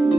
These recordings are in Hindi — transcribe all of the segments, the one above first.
Hello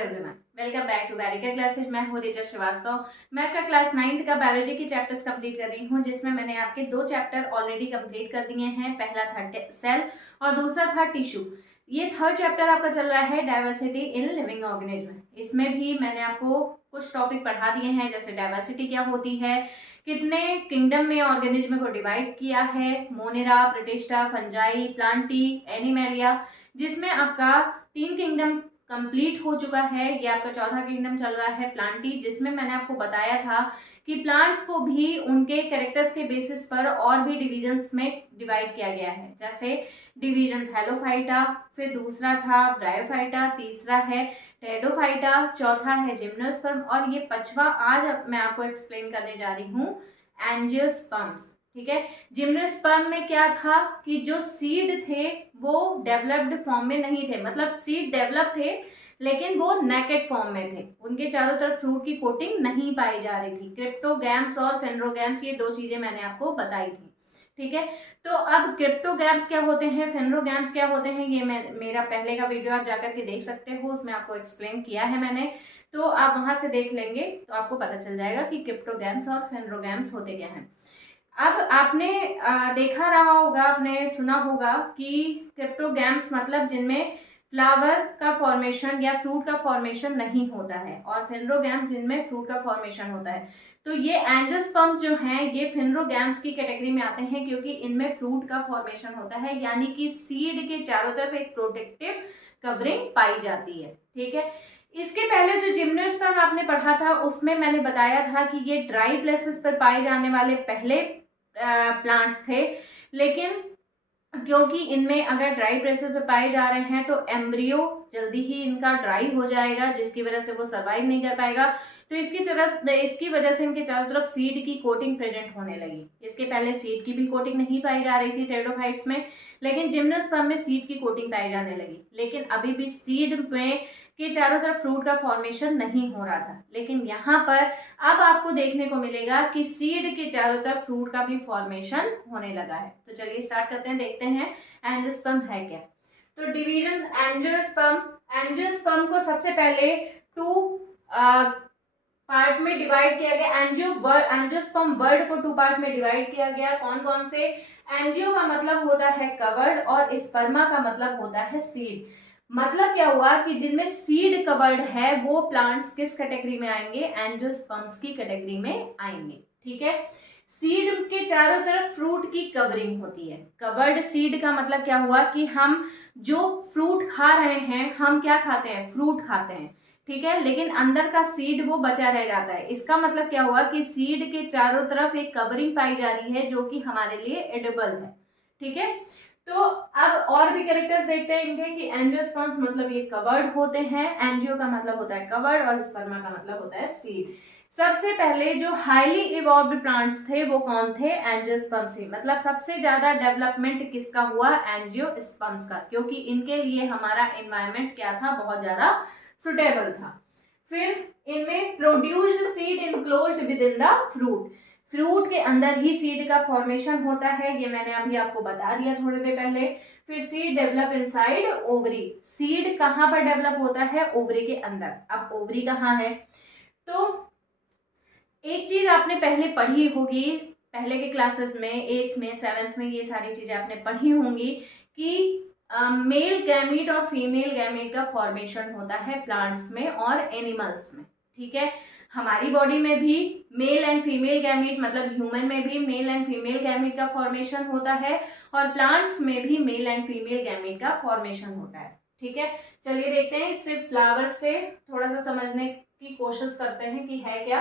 everyone, welcome back to Barika classes. मैं हूँ रिचा श्रीवास्तव। मैं आपका क्लास 9th का बायोलॉजी की चैप्टर्स कंप्लीट कर रही हूँ, जिसमें मैंने आपके 2 चैप्टर ऑलरेडी कंप्लीट कर दिए हैं। पहला था सेल और दूसरा था टिश्यू। ये थर्ड चैप्टर आपका चल रहा है डाइवर्सिटी इन लिविंग ऑर्गेनिज्म। इसमें भी मैंने आपको कुछ टॉपिक पढ़ा दिए हैं, जैसे डाइवर्सिटी क्या होती है, कितने किंगडम में ऑर्गेनिज्म को डिवाइड किया है, Monera, protista, fungi, Plantae, animalia, जिसमें आपका 3 किंगडम कंप्लीट हो चुका है। ये आपका चौथा किंगडम चल रहा है प्लांटी, जिसमें मैंने आपको बताया था कि प्लांट्स को भी उनके कैरेक्टर्स के बेसिस पर और भी डिविजन्स में डिवाइड किया गया है। जैसे डिवीजन थैलोफाइटा, फिर दूसरा था ब्रायोफाइटा, तीसरा है टेडोफाइटा, चौथा है जिम्नोस्पर्म और ये पांचवा आज मैं आपको एक्सप्लेन करने जा रही हूँ, एंजियोस्पर्म्स। ठीक है, जिम्नोस्पर्म में क्या था कि जो सीड थे वो डेवलप्ड फॉर्म में नहीं थे, मतलब सीड डेवलप थे लेकिन वो नेकेड फॉर्म में थे, उनके चारों तरफ फ्रूट की कोटिंग नहीं पाई जा रही थी। क्रिप्टोगैम्स और फेनरोगैम्स, ये 2 चीजें मैंने आपको बताई थी। ठीक है, तो अब क्रिप्टोगैम्स क्या होते हैं, फेनरोगैम्स क्या होते हैं, ये मेरा पहले का वीडियो आप जाकर के देख सकते हो, उसमें आपको एक्सप्लेन किया है मैंने, तो आप वहां से देख लेंगे तो आपको पता चल जाएगा कि क्रिप्टोगैम्स और फेनरोगैम्स होते क्या हैं। अब आपने देखा रहा होगा, आपने सुना होगा कि क्रिप्टोगैम्स मतलब जिनमें फ्लावर का फॉर्मेशन या फ्रूट का फॉर्मेशन नहीं होता है, और फेनरोगैम्स जिनमें फ्रूट का फॉर्मेशन होता है। तो ये एंजियोस्पर्म्स जो हैं ये फेनरोगैम्स की कैटेगरी में आते हैं, क्योंकि इनमें फ्रूट का फॉर्मेशन होता है, यानी कि सीड के चारों तरफ एक प्रोटेक्टिव कवरिंग पाई जाती है। ठीक है, इसके पहले जो जिम्नोस्पर्म आपने पढ़ा था उसमें मैंने बताया था कि ये ड्राई प्लेसेस पर पाए जाने वाले पहले प्लांट्स थे, लेकिन क्योंकि इनमें अगर ड्राई प्रेशर पे पाए जा रहे हैं तो एम्ब्रियो जल्दी ही इनका ड्राई हो जाएगा, जिसकी वजह से वो सर्वाइव नहीं कर पाएगा। तो इसकी वजह से इनके चारों तरफ सीड की कोटिंग प्रेजेंट होने लगी। इसके पहले सीड की भी कोटिंग नहीं पाई जा रही थी टेरिडोफाइट्स में, लेकिन जिम्नोस्पर्म में सीड की कोटिंग पाई जाने लगी। लेकिन अभी भी सीड में के चारों तरफ फ्रूट का फॉर्मेशन नहीं हो रहा था, लेकिन यहाँ पर अब आपको देखने को मिलेगा कि सीड के चारों तरफ फ्रूट का भी फॉर्मेशन होने लगा है। तो चलिए स्टार्ट करते हैं, देखते हैं एंजियोस्पर्म है क्या। तो डिवीजन एंजियोस्पर्म, एंजियोस्पर्म को सबसे पहले 2 पार्ट में डिवाइड किया गया। एंजियोस्पर्म वर्ड को 2 पार्ट में डिवाइड किया गया। कौन कौन से? एंजियो का मतलब होता है कवर्ड और स्पर्मा का मतलब होता है सीड। मतलब क्या हुआ कि जिनमें सीड कवर्ड है वो प्लांट्स किस कैटेगरी में आएंगे? एंजियोस्पर्म्स की कैटेगरी में आएंगे। ठीक है, सीड के चारों तरफ फ्रूट की कवरिंग होती है। कवर्ड सीड का मतलब क्या हुआ कि हम जो फ्रूट खा रहे हैं, हम क्या खाते हैं? फ्रूट खाते हैं। ठीक है, लेकिन अंदर का सीड वो बचा रह जाता है। इसका मतलब क्या हुआ कि सीड के चारों तरफ एक कवरिंग पाई जा रही है जो कि हमारे लिए एडिबल है। ठीक है, तो अब और भी कैरेक्टर्स देखते हैं इनके कि एंजियोस्पर्म मतलब ये कवर्ड होते हैं, एंजियो का मतलब होता है कवर्ड और स्पर्मा का मतलब होता है सीड। सबसे पहले जो हाईली इवॉल्व्ड प्लांट्स थे वो कौन थे? एंजियोस्पर्म से। मतलब सबसे ज्यादा डेवलपमेंट किसका हुआ? एंजियोस्पर्म्स का, क्योंकि इनके लिए हमारा एनवायरमेंट क्या था? बहुत ज्यादा सुटेबल था। फिर इनमें produced seed enclosed with in the fruit, fruit के अंदर ही सीड का फॉर्मेशन होता है, ये मैंने अभी आपको बता दिया थोड़ी देर पहले। फिर seed develop inside ovary, seed कहाँ पर डेवलप होता है? ओवरी के अंदर। अब ओवरी कहाँ है? तो एक चीज आपने पहले पढ़ी होगी, पहले के क्लासेस में 8th में 7th में ये सारी चीजें आपने पढ़ी होंगी कि मेल गैमीट और फीमेल गैमीट का फॉर्मेशन होता है प्लांट्स में और एनिमल्स में। ठीक है, हमारी बॉडी में भी मेल एंड फीमेल गैमीट, मतलब ह्यूमन में भी मेल एंड फीमेल गैमीट का फॉर्मेशन होता है, और प्लांट्स में भी मेल एंड फीमेल गैमीट का फॉर्मेशन होता है। ठीक है, चलिए देखते हैं, सिर्फ फ्लावर से थोड़ा सा समझने की कोशिश करते हैं कि है क्या।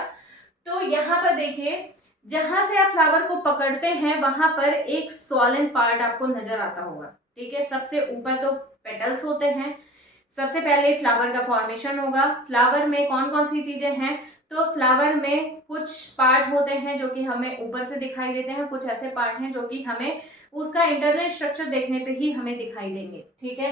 तो यहाँ पर देखिए, जहां से आप फ्लावर को पकड़ते हैं वहां पर एक स्वॉलन पार्ट आपको नजर आता होगा। ठीक है, सबसे ऊपर तो पेटल्स होते हैं। सबसे पहले फ्लावर का फॉर्मेशन होगा। फ्लावर में कौन कौन सी चीजें हैं? तो फ्लावर में कुछ पार्ट होते हैं जो कि हमें ऊपर से दिखाई देते हैं, कुछ ऐसे पार्ट हैं जो कि हमें उसका इंटरनल स्ट्रक्चर देखने पे ही हमें दिखाई देंगे। ठीक है,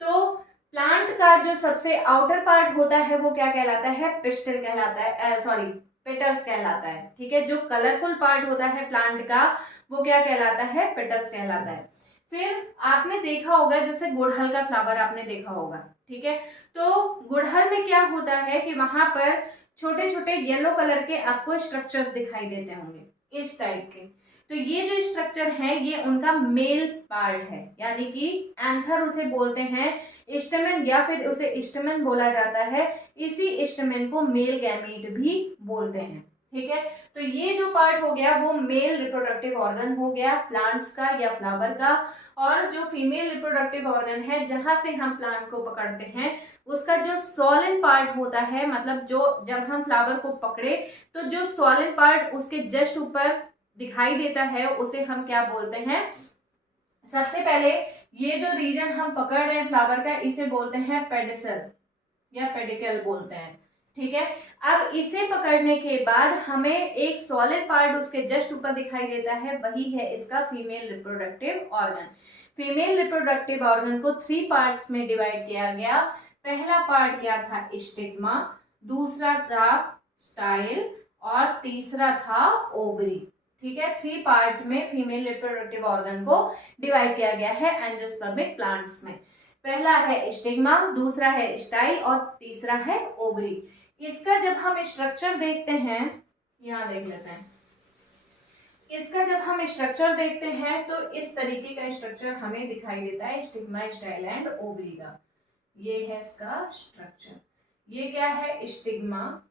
तो प्लांट का जो सबसे आउटर पार्ट होता है वो क्या कहलाता है? पिस्टल कहलाता है, सॉरी, पेटल्स कहलाता है। ठीक है, जो कलरफुल पार्ट होता है प्लांट का वो क्या कहलाता है, पेटल्स कहलाता है। फिर आपने देखा होगा जैसे गुड़हल का फ्लावर आपने देखा होगा, ठीक है, तो गुड़हल में क्या होता है कि वहां पर छोटे छोटे येलो कलर के आपको स्ट्रक्चर्स दिखाई देते होंगे इस टाइप के। तो ये जो स्ट्रक्चर है ये उनका मेल पार्ट है, यानी कि एंथर उसे बोलते हैं, स्टेमन या फिर उसे स्टेमन बोला जाता है। इसी स्टेमन को मेल गैमीट भी बोलते हैं। ठीक है, तो ये जो पार्ट हो गया वो मेल रिप्रोडक्टिव ऑर्गन हो गया प्लांट्स का या फ्लावर का। और जो फीमेल रिप्रोडक्टिव ऑर्गन है जहां से हम प्लांट को पकड़ते हैं उसका जो सॉलिन पार्ट होता है, मतलब जो जब हम फ्लावर को पकड़े तो जो सॉलिन पार्ट उसके जस्ट ऊपर दिखाई देता है उसे हम क्या बोलते हैं, सबसे पहले ये जो रीजन हम पकड़ रहे हैं फ्लावर का इसे बोलते हैं पेडिसल या पेडिकल बोलते हैं। ठीक है, अब इसे पकड़ने के बाद हमें एक सॉलिड पार्ट उसके जस्ट ऊपर दिखाई देता है, वही है इसका female reproductive organ. Female reproductive organ को 3 पार्ट्स में डिवाइड किया गया। पहला पार्ट क्या था, स्टिग्मा, दूसरा था स्टाइल और तीसरा था ओवरी। ठीक है, 3 पार्ट में फीमेल रिप्रोडक्टिव ऑर्गन को डिवाइड किया गया है एंजियोस्पर्मिक प्लांट्स में। पहला है स्टिग्मा, दूसरा है स्टाइल और तीसरा है ओवरी। इसका जब हम स्ट्रक्चर देखते हैं, यहाँ देख लेते हैं, इसका जब हम स्ट्रक्चर देखते हैं तो इस तरीके का स्ट्रक्चर हमें दिखाई देता है स्टिग्मा, स्टाइल एंड ओवरी का। ये है इसका स्ट्रक्चर। ये क्या है स्टिग्मा,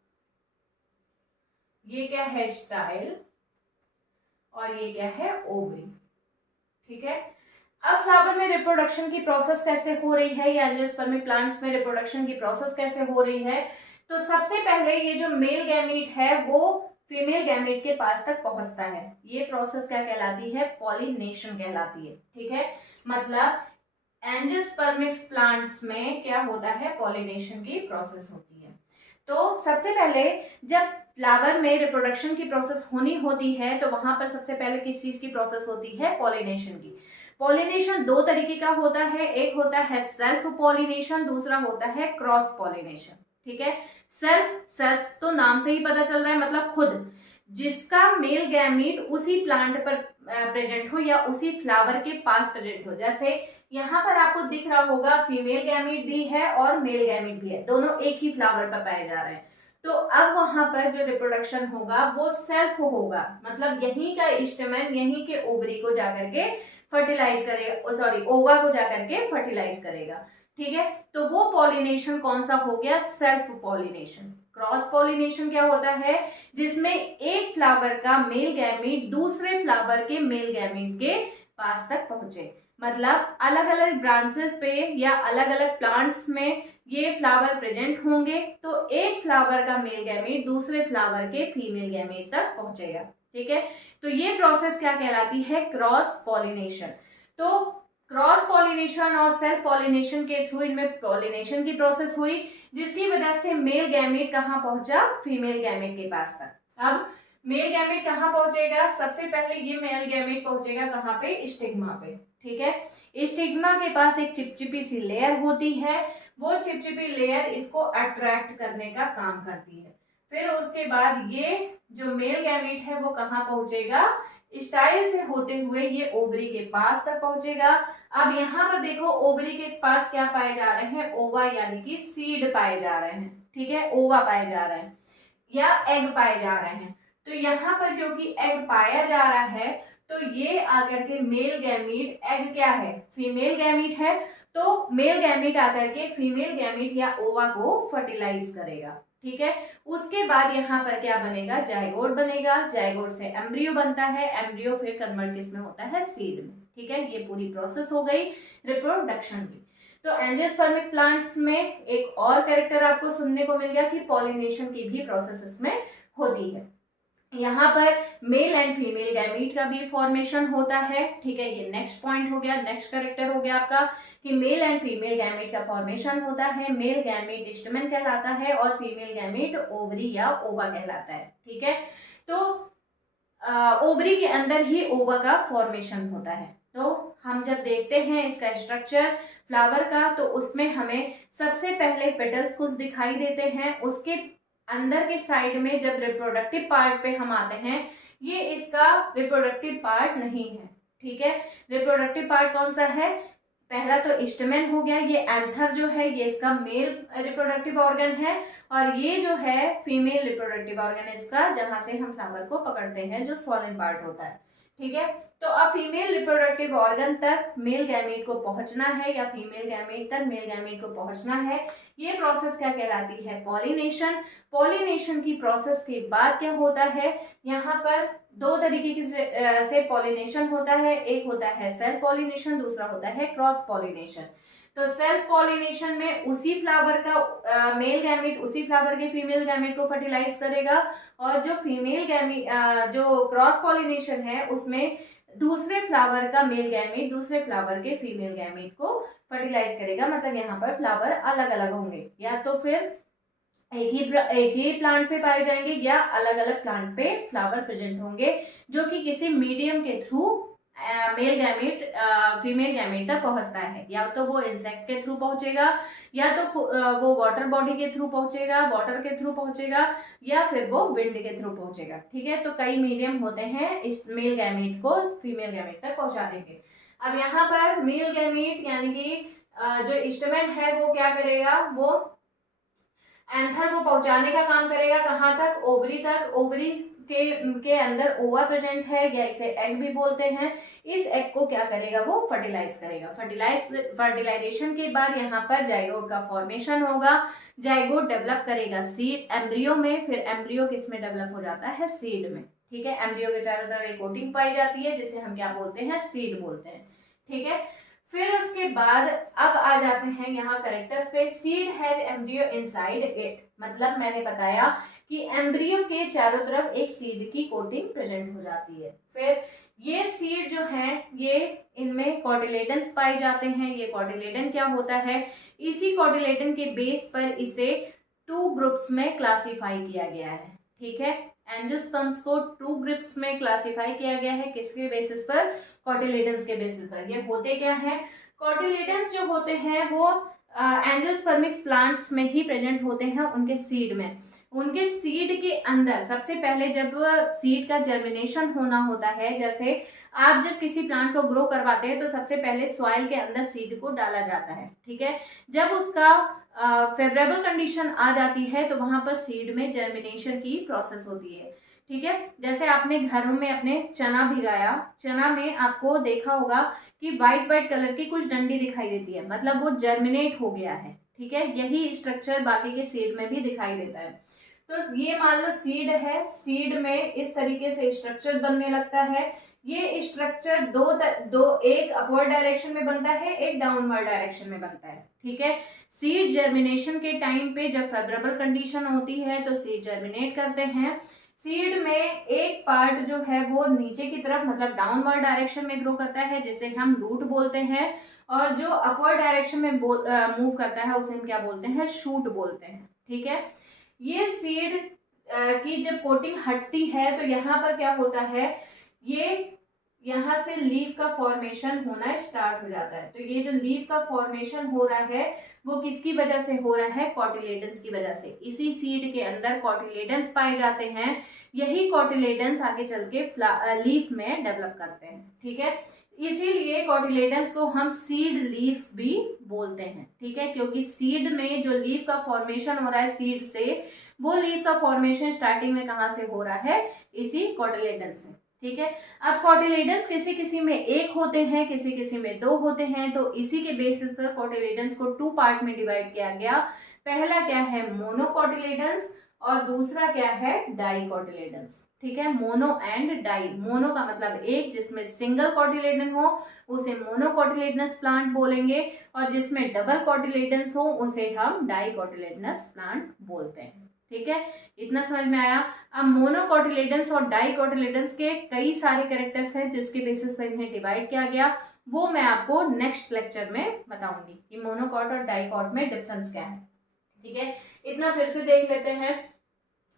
ये क्या है स्टाइल और ये क्या है ओवरी। ठीक है, अब फ्लावर में रिप्रोडक्शन की प्रोसेस कैसे हो रही है या एंजियोस्पर्मिक प्लांट्स में रिप्रोडक्शन की प्रोसेस कैसे हो रही है, तो सबसे पहले ये जो मेल गैमीट है वो फीमेल गैमीट के पास तक पहुंचता है। ये प्रोसेस क्या कहलाती है, पॉलिनेशन कहलाती है। ठीक है, मतलब एंजियोस्पर्मिक प्लांट्स में क्या होता है, पॉलिनेशन की प्रोसेस होती है। तो सबसे पहले जब फ्लावर में रिप्रोडक्शन की प्रोसेस होनी होती है तो वहां पर सबसे पहले किस चीज की प्रोसेस होती है, पॉलिनेशन की। पॉलिनेशन 2 तरीके का होता है, एक होता है सेल्फ पॉलिनेशन, दूसरा होता है क्रॉस पॉलिनेशन। ठीक है, सेल्फ तो नाम से ही पता चल रहा है, मतलब खुद, जिसका मेल गैमीट उसी प्लांट पर प्रेजेंट हो या उसी फ्लावर के पास प्रेजेंट हो। जैसे यहाँ पर आपको दिख रहा होगा फीमेल गैमीट भी है और मेल गैमीट भी है, दोनों एक ही फ्लावर पर पाए जा रहे हैं। तो अब वहां पर जो रिप्रोडक्शन होगा वो सेल्फ होगा, मतलब यहीं का स्टेमन यहीं के ओवरी को जाकर के फर्टिलाइज करेगा, सॉरी ओवा को जाकर के फर्टिलाइज करेगा। ठीक है, तो वो पॉलिनेशन कौन सा हो गया, सेल्फ पॉलिनेशन। क्रॉस पॉलिनेशन क्या होता है, जिसमें एक फ्लावर का मेल गैमीट दूसरे फ्लावर के मेल गैमीट के पास तक पहुंचे। मतलब अलग अलग ब्रांचेस पे या अलग अलग प्लांट्स में ये फ्लावर प्रेजेंट होंगे तो एक फ्लावर का मेल गैमीट दूसरे फ्लावर के फीमेल गैमीट तक पहुंचेगा। ठीक है, तो ये प्रोसेस क्या कहलाती है, क्रॉस पॉलिनेशन। तो क्रॉस पॉलिनेशन और सेल्फ पॉलिनेशन के थ्रू इनमें पॉलिनेशन की प्रोसेस हुई, जिसकी वजह से मेल गैमीट कहाँ पहुंचा, फीमेल गैमीट के पास तक। अब मेल गैमीट कहाँ पहुंचेगा, सबसे पहले ये मेल गैमीट पहुंचेगा कहाँ पे, स्टिग्मा पे। ठीक है, स्टिग्मा के पास एक चिपचिपी सी लेयर होती है, वो चिपचिपी लेयर इसको अट्रैक्ट करने का काम करती है। फिर उसके बाद ये जो मेल गैमीट है वो कहाँ पहुंचेगा, स्टाइल से होते हुए ये ओवरी के पास तक पहुंचेगा। अब यहाँ पर देखो ओवरी के पास क्या पाए जा रहे हैं, ओवा यानी कि सीड पाए जा रहे हैं। ठीक है, ओवा पाए जा रहे हैं या एग पाए जा रहे हैं। तो यहाँ पर क्योंकि एग पाया जा रहा है तो ये आकर के मेल गैमीट, एग क्या है, फीमेल गैमीट है, तो मेल गैमीट आकर के फीमेल गैमीट या ओवा को फर्टिलाइज करेगा। ठीक है, उसके बाद यहाँ पर क्या बनेगा, जायगोट बनेगा, जायगोट से एम्ब्रियो बनता है, एम्ब्रियो फिर कन्वर्ट किसमें होता है, सीड में। ठीक है, ये पूरी प्रोसेस हो गई रिप्रोडक्शन की। तो एंजियोस्पर्मिक प्लांट्स में एक और कैरेक्टर आपको सुनने को मिल गया कि पॉलिनेशन की भी प्रोसेस इसमें होती है। यहाँ पर मेल एंड फीमेल गैमीट का भी फॉर्मेशन होता है। ठीक है, ये नेक्स्ट पॉइंट हो गया, नेक्स्ट कैरेक्टर हो गया आपका कि मेल एंड फीमेल गैमीट का फॉर्मेशन होता है। मेल गैमीट स्टेमन कहलाता है और फीमेल गैमीट ओवरी या ओवा कहलाता है। ठीक है, तो ओवरी के अंदर ही ओवा का फॉर्मेशन होता है। तो हम जब देखते हैं इसका स्ट्रक्चर फ्लावर का तो उसमें हमें सबसे पहले पेटल्स कुछ दिखाई देते हैं, उसके अंदर के साइड में जब रिप्रोडक्टिव पार्ट पे हम आते हैं, ये इसका रिप्रोडक्टिव पार्ट नहीं है, ठीक है। रिप्रोडक्टिव पार्ट कौन सा है? पहला तो स्टैमेन हो गया, ये एंथर जो है ये इसका मेल रिप्रोडक्टिव ऑर्गन है, और ये जो है फीमेल रिप्रोडक्टिव ऑर्गन है इसका, जहां से हम फ्लावर को पकड़ते हैं, जो सोलन पार्ट होता है, ठीक है। तो अब फीमेल रिप्रोडक्टिव ऑर्गन तक मेल गैमीट को पहुंचना है, या फीमेल गैमीट तक मेल गैमीट को पहुंचना है, ये प्रोसेस क्या कहलाती है? पॉलिनेशन। पॉलिनेशन की प्रोसेस के बाद क्या होता है, यहाँ पर दो तरीके की से पॉलिनेशन होता है, एक होता है सेल्फ पॉलिनेशन, दूसरा होता है क्रॉस पॉलिनेशन। तो सेल्फ पॉलिनेशन में उसी फ्लावर का मेल गैमीट उसी फ्लावर के फीमेल गैमीट को फर्टिलाइज करेगा, और जो फीमेल गैमीट जो क्रॉस पॉलिनेशन है उसमें दूसरे फ्लावर का मेल गैमीट दूसरे फ्लावर के फीमेल गैमीट को फर्टिलाइज करेगा। मतलब यहाँ पर फ्लावर अलग अलग होंगे, या तो फिर एक ही प्लांट पे पाए जाएंगे, या अलग अलग प्लांट पे फ्लावर प्रेजेंट होंगे, जो कि किसी मीडियम के through male gamete female gamete तक पहुंचता है। या तो वो इंसेक्ट के थ्रू पहुंचेगा, या तो वो वाटर बॉडी के थ्रू पहुंचेगा, वाटर के थ्रू पहुंचेगा, या फिर वो विंड के थ्रू पहुंचेगा, ठीक है। तो कई मीडियम होते हैं इस मेल गैमीट को फीमेल गैमीट तक पहुंचा देंगे। अब यहाँ पर मेल गैमीट यानी कि जो स्टैमेन है वो क्या करेगा, वो एंथर को पहुंचाने का काम करेगा, कहाँ तक? ओवरी तक। ओवरी के अंदर ओवा प्रेजेंट है, या इसे एग भी बोलते हैं। इस एग को क्या करेगा, वो फर्टिलाइज करेगा। फर्टिलाइजेशन के बाद यहाँ पर जाइगोट का फॉर्मेशन होगा, जाइगोट डेवलप करेगा सीड एम्ब्रियो में, फिर एम्ब्रियो किस में डेवलप हो जाता है? सीड में, ठीक है। एम्ब्रियो के चारों तरफ एक कोटिंग पाई जाती है, जिसे हम क्या बोलते हैं? सीड बोलते हैं, ठीक है। फिर उसके बाद अब आ जाते हैं यहाँ करेक्टर्स पे। Seed has embryo inside it, मतलब मैंने बताया कि एम्ब्रियो के चारों तरफ एक सीड की कोटिंग प्रेजेंट हो जाती है। फिर ये सीड जो है ये इनमें कॉटिलेडन्स पाए जाते हैं। ये कॉटिलेडन क्या होता है? इसी कॉटिलेडन के बेस पर इसे 2 ग्रुप्स में क्लासिफाई किया गया है, ठीक है। एंजियोस्पर्म्स को 2 ग्रुप्स में क्लासिफाई किया गया है, किसके बेसिस पर? कॉटिलेडन्स के बेसिस पर। ये होते क्या हैं? कॉटिलेडन्स जो होते हैं वो एंजियोस्पर्मिक प्लांट्स में ही प्रेजेंट होते हैं, उनके सीड में। उनके सीड के अंदर सबसे पहले जब सीड का जर्मिनेशन होना होता है, जैसे आप जब किसी प्लांट को ग्रो करवाते हैं तो सबसे पहले सॉइल के अंदर सीड को डाला जाता है, ठीक है। जब उसका फेवरेबल कंडीशन आ जाती है तो वहां पर सीड में जर्मिनेशन की प्रोसेस होती है, ठीक है। जैसे आपने घरों में अपने चना भिगाया, चना में आपको देखा होगा कि वाइट वाइट कलर की कुछ डंडी दिखाई देती है, मतलब वो जर्मिनेट हो गया है, ठीक है। यही स्ट्रक्चर बाकी के सीड में भी दिखाई देता है। तो ये मान लो सीड है, सीड में इस तरीके से स्ट्रक्चर बनने लगता है। ये स्ट्रक्चर एक अपवर्ड डायरेक्शन में बनता है, एक डाउनवर्ड डायरेक्शन में बनता है, ठीक है। सीड जर्मिनेशन के टाइम पे जब फेवरेबल कंडीशन होती है तो सीड जर्मिनेट करते हैं। सीड में एक पार्ट जो है वो नीचे की तरफ मतलब डाउनवर्ड डायरेक्शन में ग्रो करता है, जिसे हम रूट बोलते हैं, और जो अपवर्ड डायरेक्शन में मूव करता है उसे हम क्या बोलते हैं? शूट बोलते हैं, ठीक है। ये सीड की जब कोटिंग हटती है तो यहाँ पर क्या होता है, ये यहाँ से लीफ का फॉर्मेशन होना स्टार्ट हो जाता है। तो ये जो लीफ का फॉर्मेशन हो रहा है वो किसकी वजह से हो रहा है? कॉटिलेडन्स की वजह से। इसी सीड के अंदर कॉटिलेडन्स पाए जाते हैं, यही कॉटिलेडन्स आगे चल के लीफ में डेवलप करते हैं, ठीक है। इसीलिए कॉटिलेडन्स को हम सीड लीफ भी बोलते हैं, ठीक है, क्योंकि सीड में जो लीफ का फॉर्मेशन हो रहा है सीड से, वो लीफ का फॉर्मेशन स्टार्टिंग में कहाँ से हो रहा है? इसी कॉटिलेडन्स से, ठीक है। अब कॉटिलेडन्स किसी किसी में एक होते हैं, किसी किसी में 2 होते हैं, तो इसी के बेसिस पर कॉटिलेडन्स को 2 पार्ट में डिवाइड किया गया। पहला क्या है? मोनोकॉटिलेडन्स, और दूसरा क्या है? डाइकॉटिलेडन्स, ठीक है। Mono and die. मोनो का मतलब एक, जिसमें सिंगल कॉटिलेडन हो उसे मोनोकॉटिलेडनस प्लांट बोलेंगे, और जिसमें डबल कॉटिलेडन्स हो उसे हम डाइकॉटिलेडनस प्लांट बोलते हैं, ठीक है। इतना समझ में आया। अब मोनोकॉटिलेडन्स और डाइकॉटिलेडन्स के कई सारे कैरेक्टर्स हैं जिसके बेसिस पर इन्हें डिवाइड किया गया, वो मैं आपको नेक्स्ट लेक्चर में बताऊंगी कि मोनोकॉट और डाइकॉट में डिफरेंस क्या है, ठीक है। इतना फिर से देख लेते हैं।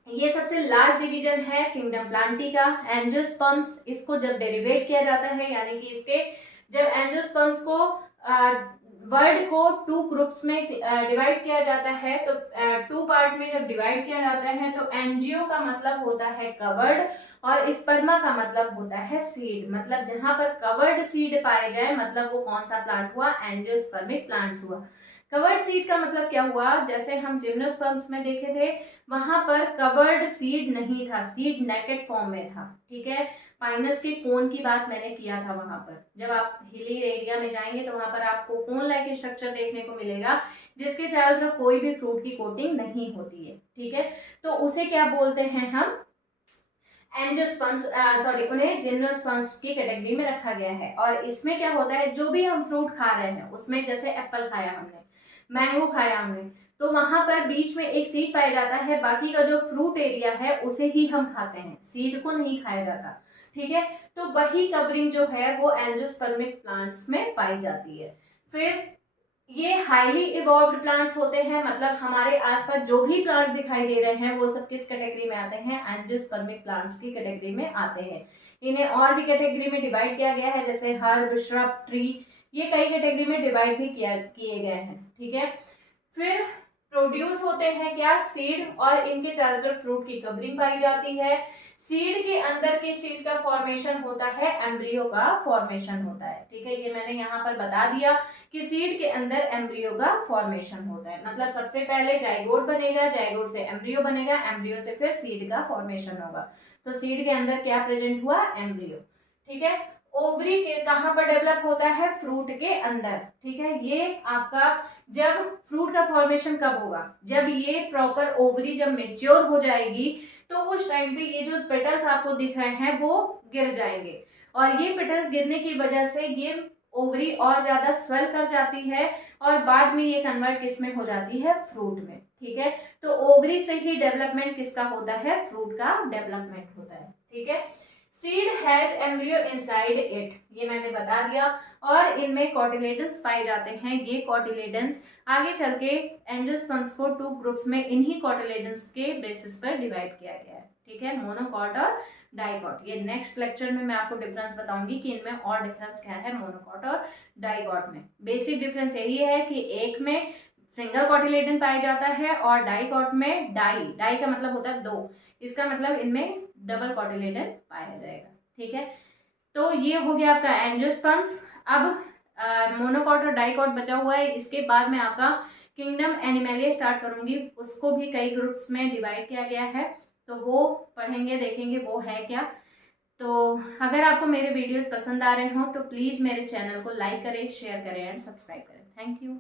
ये सबसे लार्ज डिवीजन है किंगडम प्लांटी का, एंजियोस्पर्म्स। इसको जब डेरिवेट किया जाता है यानी कि इसके जब एंजियोस्पर्म्स को वर्ड को 2 ग्रुप्स में डिवाइड किया जाता है। तो 2 पार्ट में जब डिवाइड किया जाता है तो एंजियो का मतलब होता है कवर्ड और स्पर्मा का मतलब होता है सीड। मतलब जहां पर कवर्ड सीड पाए जाए मतलब वो कौन सा प्लांट हुआ, एंजियोस्पर्मिक प्लांट्स हुआ। कवर्ड सीड का मतलब क्या हुआ, जैसे हम जिम्नोस्पर्म्स में देखे थे वहां पर कवर्ड सीड नहीं था, सीड नेकेड फॉर्म में था। ठीक है, पाइनस के कोन की बात मैंने किया था वहां पर। जब आप हिली एरिया में जाएंगे तो वहां पर आपको कोन लाइक स्ट्रक्चर देखने को मिलेगा जिसके चारों तरफ कोई भी फ्रूट की कोटिंग नहीं होती है। ठीक है, तो उसे क्या बोलते हैं हम, एंजियोस्पर्म्स, सॉरी, उन्हें जिम्नोस्पर्म्स की कैटेगरी में रखा गया है। और इसमें क्या होता है, जो भी हम फ्रूट खा रहे हैं उसमें जैसे एप्पल खाया हमने, मैंगो खाया हमने, तो वहां पर बीच में एक सीड पाया जाता है, बाकी का जो फ्रूट एरिया है उसे ही हम खाते हैं, सीड को नहीं खाया जाता। ठीक है, तो वही कवरिंग जो है वो एंजियोस्पर्मिक प्लांट्स में पाई जाती है। फिर ये हाईली इवॉल्व्ड प्लांट्स होते हैं, मतलब हमारे आसपास जो भी प्लांट्स दिखाई दे रहे हैं वो सब किस कैटेगरी में आते हैं, एंजियोस्पर्मिक प्लांट्स की कैटेगरी में आते हैं। इन्हें और भी कैटेगरी में डिवाइड किया गया है, जैसे हर्ब, श्रब, ट्री, ये कई कैटेगरी में डिवाइड भी किए गए हैं। ठीक है, फिर प्रोड्यूस होते हैं क्या, सीड, और इनके चारों तरफ फ्रूट की कवरिंग पाई जाती है। सीड के अंदर किस चीज का फॉर्मेशन होता है, एम्ब्रियो का फॉर्मेशन होता है। ठीक है, ये मैंने यहाँ पर बता दिया कि सीड के अंदर एम्ब्रियो का फॉर्मेशन होता है। मतलब सबसे पहले जाइगोट बनेगा, जाइगोट से एम्ब्रियो बनेगा, एम्ब्रियो से फिर सीड का फॉर्मेशन होगा। तो सीड के अंदर क्या प्रेजेंट हुआ, एम्ब्रियो। ठीक है, ओवरी के कहाँ पर डेवलप होता है, फ्रूट के अंदर। ठीक है, ये आपका जब फ्रूट का फॉर्मेशन कब होगा, जब ये प्रॉपर ओवरी जब मेच्योर हो जाएगी तो उस टाइम पे ये जो पेटल्स आपको दिख रहे हैं वो गिर जाएंगे, और ये पेटल्स गिरने की वजह से ये ओवरी और ज्यादा स्वेल कर जाती है और बाद में ये कन्वर्ट किस में हो जाती है, फ्रूट में। ठीक है, तो ओवरी से ही डेवलपमेंट किसका होता है, फ्रूट का डेवलपमेंट होता है। ठीक है, seed has embryo inside it, ये मैंने बता दिया। और इनमें कॉटिलेडन्स पाए जाते हैं। ये कॉटिलेडन्स आगे चल के एंजियोस्पर्म्स को 2 ग्रुप्स में इन्हीं कॉटिलेडन्स के बेसिस पर डिवाइड किया गया है। ठीक है, मोनोकॉट और डाइकॉट। ये नेक्स्ट लेक्चर में मैं आपको डिफरेंस बताऊंगी कि इनमें और डिफरेंस क्या है मोनोकॉट और डाइकॉट में। बेसिक डिफरेंस यही है कि एक में सिंगल कॉटिलेडन पाया जाता है और डाइकॉट में डाई का मतलब होता है 2, इसका मतलब इनमें डबल कॉटिलेडन पाया जाएगा। ठीक है, तो ये हो गया आपका एंजियोस्पर्म्स। अब मोनोकॉट और डाइकॉट बचा हुआ है, इसके बाद मैं आपका किंगडम एनिमलिया स्टार्ट करूंगी, उसको भी कई ग्रुप्स में डिवाइड किया गया है, तो वो पढ़ेंगे, देखेंगे वो है क्या। तो अगर आपको मेरे वीडियोस पसंद आ रहे हो तो प्लीज़ मेरे चैनल को लाइक करें, शेयर करें एंड सब्सक्राइब करें। Thank you.